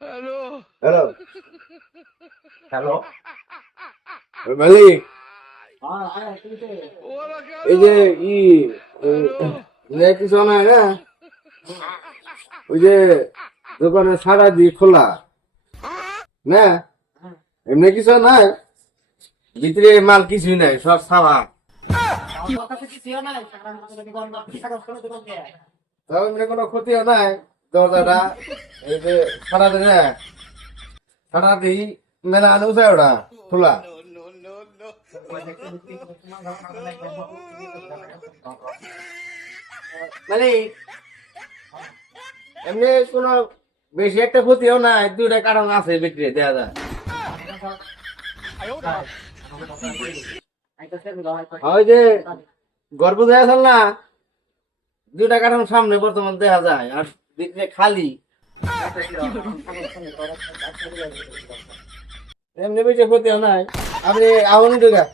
Hello hello মালিক, এই যে কিছু না হ্যাঁ, ওই যে দোকানে সারা দিয়ে খোলা না, এমনি কিছু নাই, ভিতরে মাল কিছুই নাই, সব সাবা। তাও এমনি কোনো ক্ষতিও নাই। দরজাটা এই যে সারা দিন সারা দিই মেলা আনুছে ওটা খোলা। মানে এমনি কোনো বেশি একটা ক্ষতিও নাই, দুইটা কারণ আছে বিক্রি দেওয়া যায়। ওই যে গর্ভ দেওয়া চল না, দুইটা কারণ সামনে বর্তমান দেখা যায়, আর বিক্রি খালি। এমনি বেশি ক্ষতিও নাই, আপনি আহনি ঢুকা।